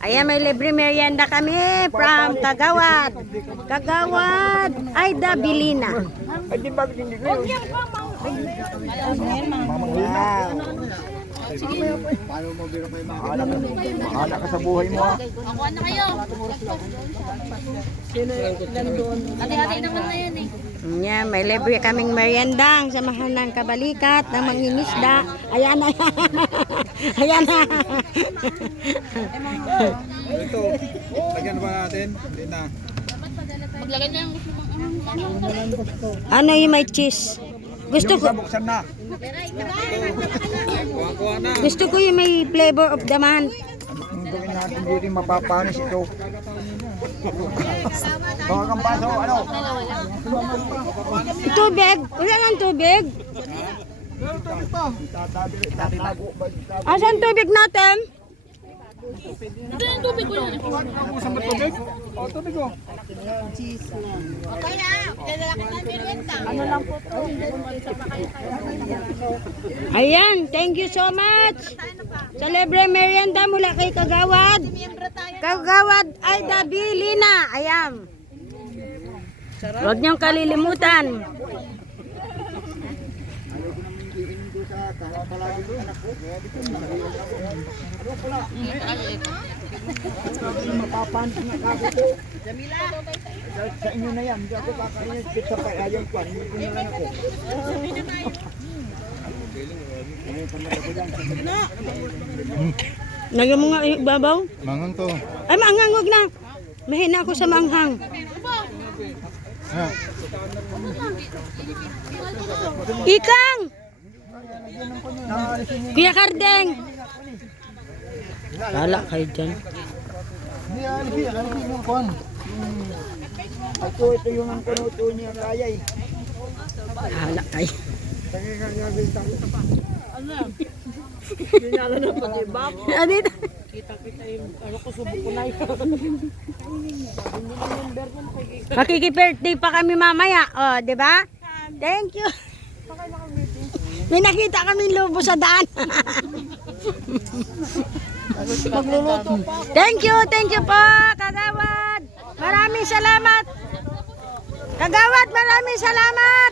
Ayan, may libre merienda kami from Kagawad. Kagawad Aida Bilina. Ay, di bakit hindi ko yun? Paano mo biro kayo mahala ka sa buhay mo, ha? Ako na kayo. Hati-hati naman na yan eh. Yan, may libre kaming meriendang samahan ng kabalikat ng mangingisda. Ayan na. Ayan na. Ito, lagyan ba natin? Hindi na. Maglagay na yung gusto mong Ano yung may cheese? Gusto Yung ko, isa buksan na. Kuha na. gusto ko yung may flavor of the month. Ang gawin natin dito, mapapanis ito. Baka kang paso, ano? Tubig? Wala nang tubig? Asan tubig natin? Ito yung tubig ko yun. Ubusan ba tubig? O, tubig ko. Okay na. Pinadala kita ng merienda. Ano lang po to? Ayan, thank you so much. Sa libre merienda mula kay Kagawad. Kagawad Aida Bilina. Ayan. Huwag niyong kalilimutan. Mapapansin na kako ko. Sa inyo na yan. Hindi ako kakain yung pizza pa. Ayaw ko. Hindi ko na lang ako. Nagyan mo nga ibabaw. Mangang to. Ay, maanghang, huwag na. Mahina ako sa maanghang. Ha? Ikang! Kuya Kardeng! Wala kayo dyan. Hindi, alisin yung kon. Ito yung ang kunuto niya kaya eh. Wala kayo. Ano ito? Makiki-birthday pa kami mamaya. Oh, di ba? Thank you. May nakita kaming lobo sa daan. Thank you po, Kagawad. Maraming salamat. Kagawad, maraming salamat.